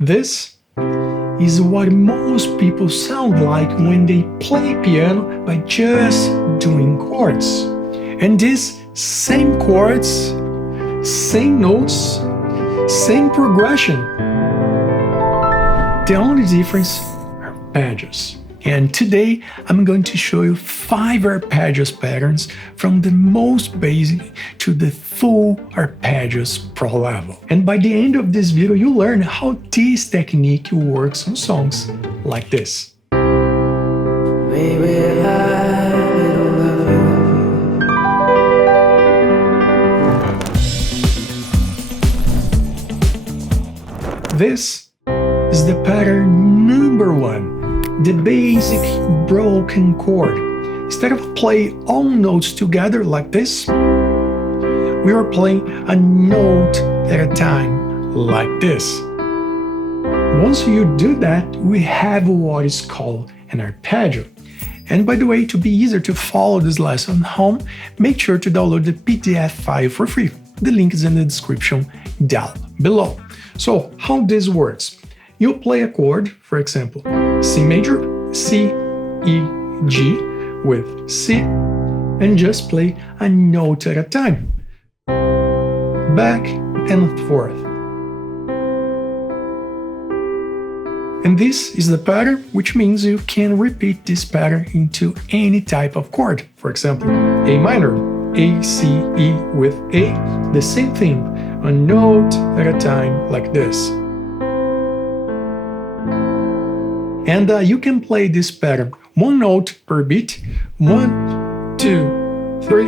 This is what most people sound like when they play piano by just doing chords. And these same chords, same notes, same progression. The only difference are arpeggios. And today I'm going to show you 5 arpeggios patterns from the most basic to the full arpeggios pro level. And by the end of this video you'll learn how this technique works on songs like this. Baby, I love you. This is the pattern number 1. The basic broken chord. Instead of playing all notes together like this, we are playing a note at a time like this. Once you do that, we have what is called an arpeggio. And by the way, to be easier to follow this lesson home, make sure to download the PDF file for free. The link is in the description down below. So, how this works? You play a chord, for example, C major, C, E, G with C, and just play a note at a time, back and forth. And this is the pattern, which means you can repeat this pattern into any type of chord. For example, A minor, A, C, E with A, the same thing, a note at a time like this. And you can play this pattern 1 note per beat, 1, 2, 3,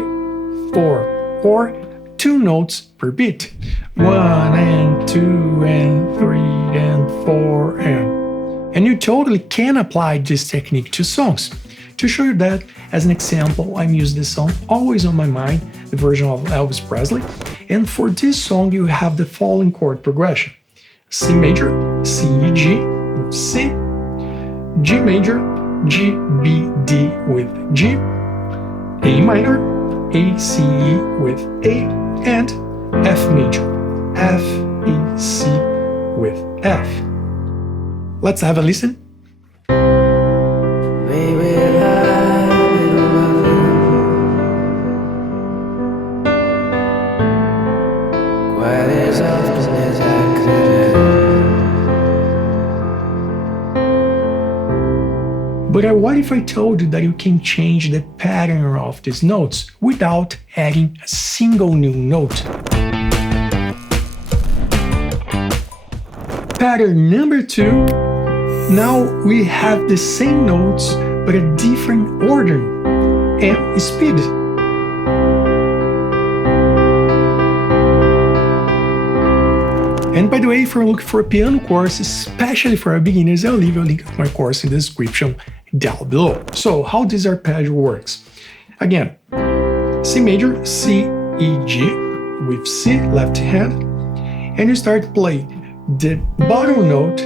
4, or 2 notes per beat, 1 and 2 and 3 and 4 and you totally can apply this technique to songs. To show you that, as an example, I'm using this song Always on My Mind, the version of Elvis Presley, and for this song you have the following chord progression: C major, C, E, G, C, G major, G, B, D with G, A minor, A, C, E with A, and F major, F, E, C with F. Let's have a listen. Baby, But what if I told you that you can change the pattern of these notes without adding a single new note? Pattern number 2. Now we have the same notes but a different order and speed. And by the way, if you're looking for a piano course, especially for beginners, I'll leave a link to my course in the description down below. So, how this arpeggio works? Again, C major, C, E, G with C, left hand, and you start playing the bottom note,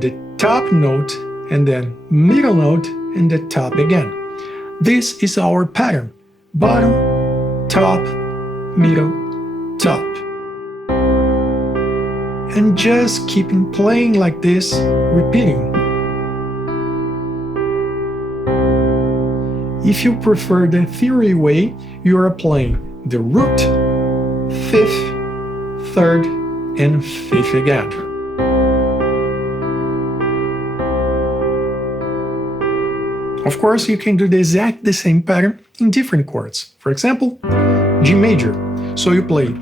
the top note, and then middle note, and the top again. This is our pattern: bottom, top, middle, top. And just keeping playing like this, repeating. If you prefer the theory way, you are playing the root, 5th, 3rd, and 5th again. Of course, you can do the same pattern in different chords. For example, G major. So you play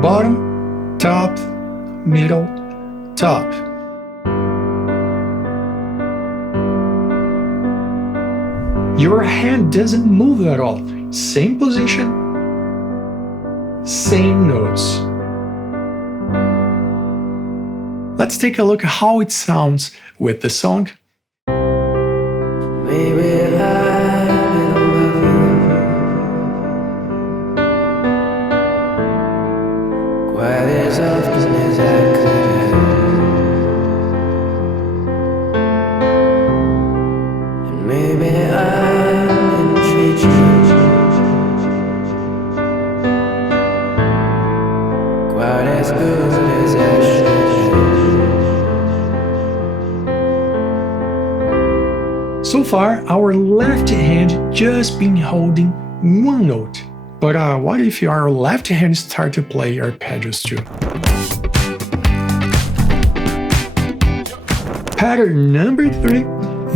bottom, top, middle, top. Your hand doesn't move at all. Same position, same notes. Let's take a look at how it sounds with the song. Baby, I love you. Quite as often as I could. And maybe I didn't treat you quite as good as I should. So far, our left hand just been holding one note. But what if your left hand start to play arpeggios too? Pattern number 3.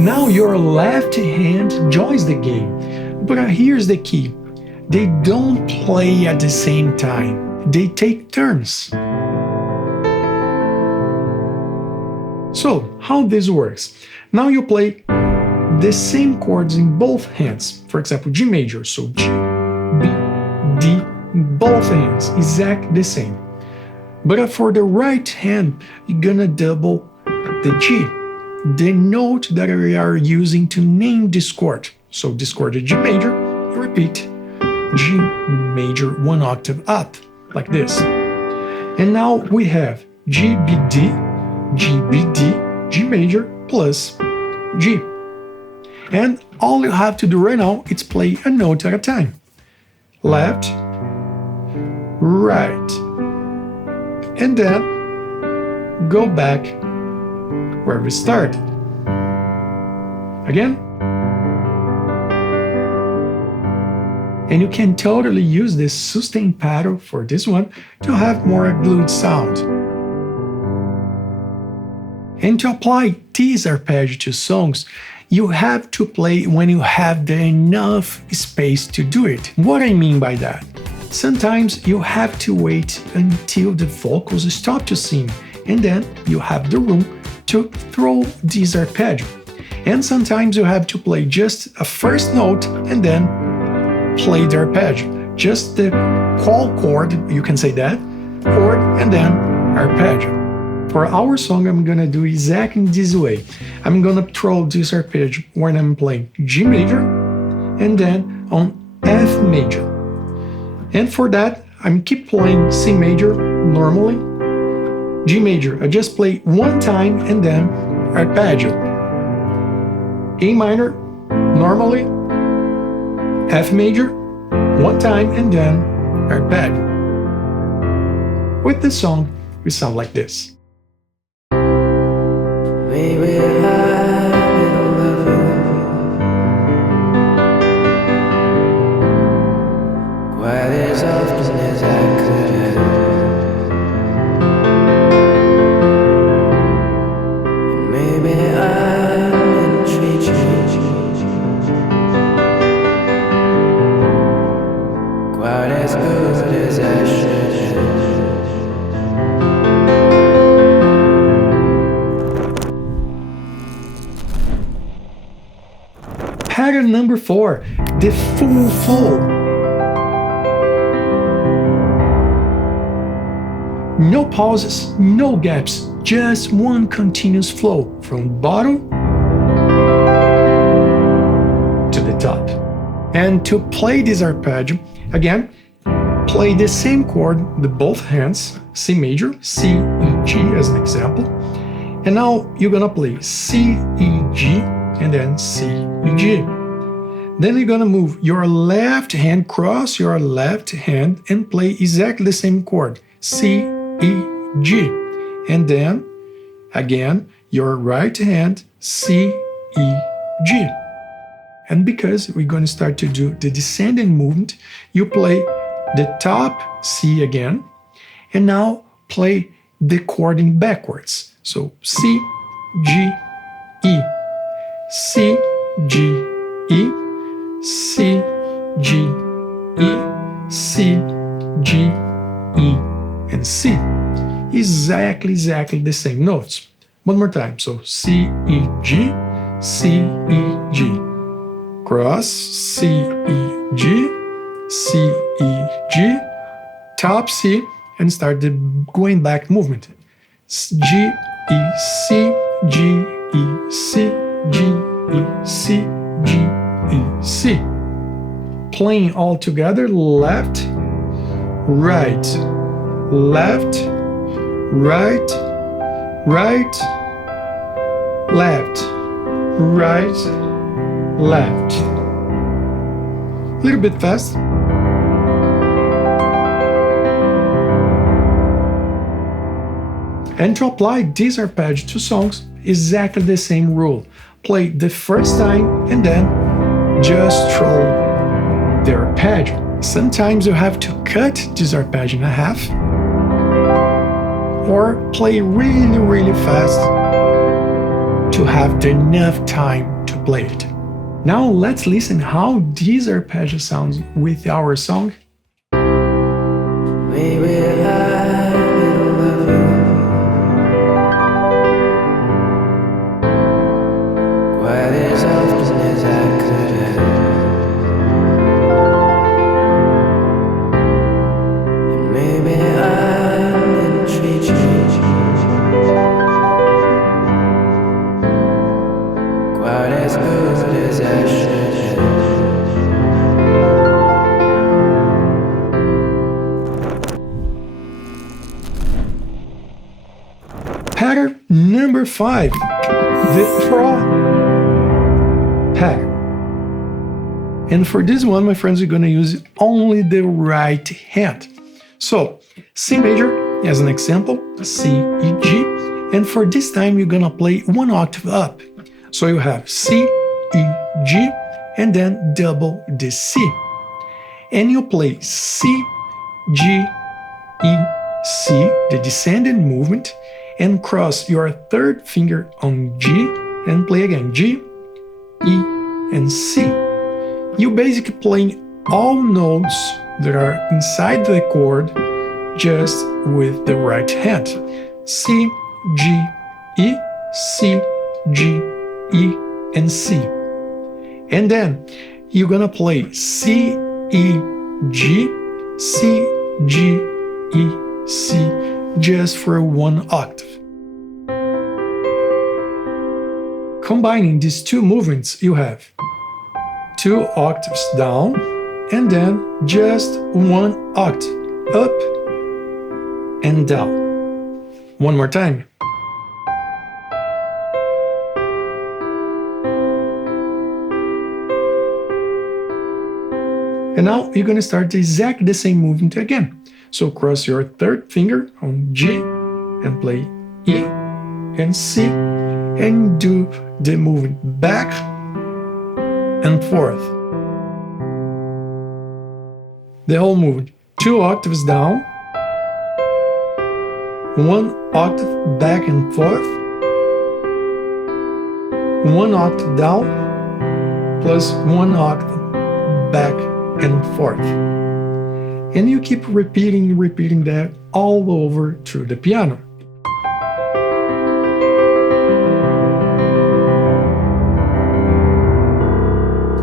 Now your left hand joins the game. But here's the key. They don't play at the same time. They take turns. So, how this works? Now you play the same chords in both hands. For example, G major, so G, B, D, both hands, exactly the same. But for the right hand, you're gonna double the G, the note that we are using to name this chord. So this chord is G major, you repeat, G major 1 octave up, like this. And now we have G, B, D, G, B, D, G major plus G. And all you have to do right now is play a note at a time. Left, right, and then go back where we started. Again. And you can totally use this sustain pattern for this one to have more glued sound. And to apply these arpeggios to songs, you have to play when you have enough space to do it. What I mean by that? Sometimes you have to wait until the vocals stop to sing, and then you have the room to throw this arpeggio. And sometimes you have to play just a first note and then play the arpeggio. Just the call chord, you can say that, chord and then arpeggio. For our song, I'm gonna do exactly this way. I'm gonna throw this arpeggio when I'm playing G major and then on F major. And for that, I'm keep playing C major normally, G major. I just play one time and then arpeggio. A minor normally, F major, one time and then arpeggio. With the song, we sound like this. Maybe I will love you quite as often as I could have. And maybe I didn't treat you quite as good as I should have. Pattern number 4, the full flow. No pauses, no gaps, just one continuous flow from bottom to the top. And to play this arpeggio, again, play the same chord with both hands, C major, C, E, G as an example. And now you're gonna play C, E, G, and then C, E, G. Then you're gonna move your left hand, cross your left hand, and play exactly the same chord, C, E, G. And then, again, your right hand, C, E, G. And because we're gonna start to do the descending movement, you play the top C again, and now play the chording backwards. So C, G, E, C, G, E, C, G, E, C, G, E, and C. Exactly the same notes. One more time. So C, E, G, C, E, G. Cross, C, E, G, C, E, G, top C, and start the going back movement. G, E, C, G, E, C, G, E, C, G, E, C. Playing all together, left, right, left, right, right, left, right, left. A little bit fast. And to apply this arpeggio to songs, exactly the same rule. play the first time and then just throw the arpeggio. Sometimes you have to cut this arpeggio in half or play really, really fast to have enough time to play it. Now let's listen how this arpeggio sounds with our song. Maybe I will love you quite as often as I could. And maybe I didn't treat you quite as good as I should. Pattern number 5, the throw pattern. And for this one, my friends, we're going to use only the right hand. So, C major as an example, C, E, G. And for this time, you're going to play one octave up. So you have C, E, G, and then double the C. And you play C, G, E, C, the descending movement, and cross your third finger on G and play again G, E, and C. You basically playing all notes that are inside the chord just with the right hand. C, G, E, C, G, E, and C. And then you're gonna play C, E, G, C, G, E, C, just for one octave. Combining these two movements, you have 2 octaves down and then just 1 octave up and down. One more time. And now you're going to start exactly the same movement again. So cross your third finger on G and play E and C and do the movement back and forth. The whole movement. 2 octaves down, 1 octave back and forth, 1 octave down, plus 1 octave back and forth. And you keep repeating that all over through the piano.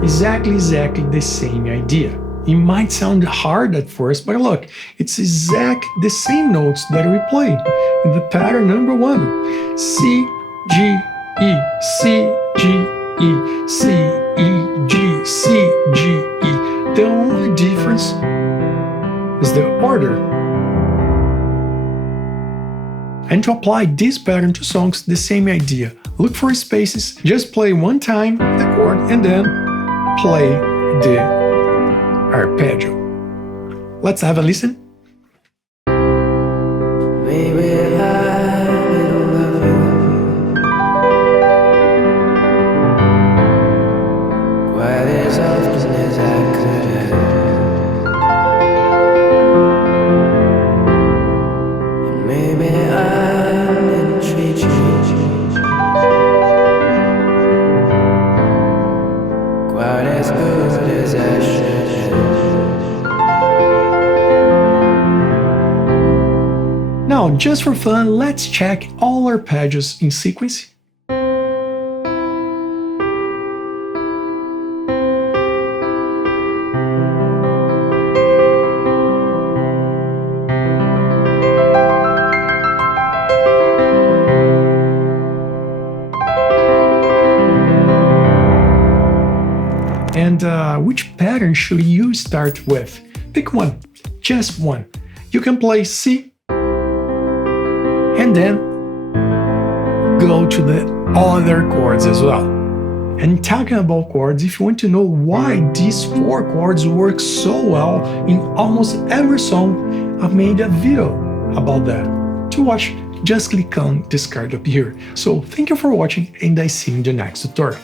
Exactly the same idea. It might sound hard at first, but look, it's exactly the same notes that we played in the pattern number 1. C, G, E, C, G, E, C, E, G, C, G, E. The only difference is the order. And to apply this pattern to songs, the same idea. Look for spaces, just play one time the chord and then play the arpeggio. Let's have a listen. Maybe I will love you quite as often as I could. And maybe I didn't treat you quite as good as I should. Now, just for fun, let's check all arpeggios in sequence. And which pattern should you start with? Pick one, just one. You can play C, and then go to the other chords as well. And talking about chords, if you want to know why these 4 chords work so well in almost every song, I've made a video about that. To watch just click on this card up here. So thank you for watching, and I see you in the next tutorial.